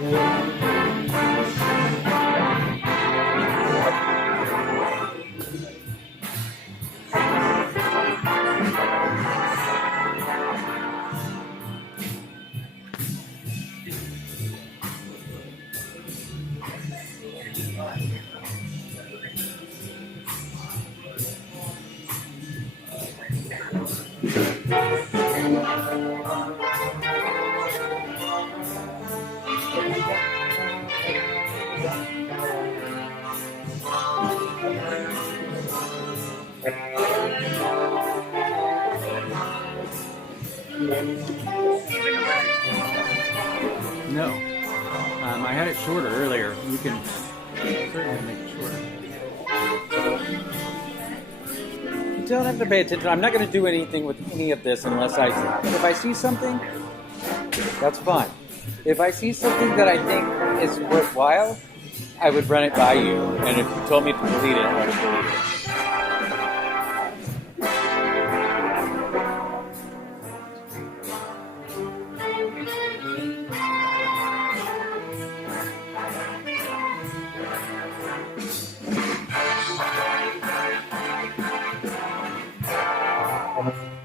No. I had it shorter earlier. You can certainly make it shorter. You don't have to pay attention. I'm not going to do anything with any of this unless if I see something, that's fine. If I see something that I think is worthwhile, I would run it by you. And if you told me to delete it, I would delete it. Thank you.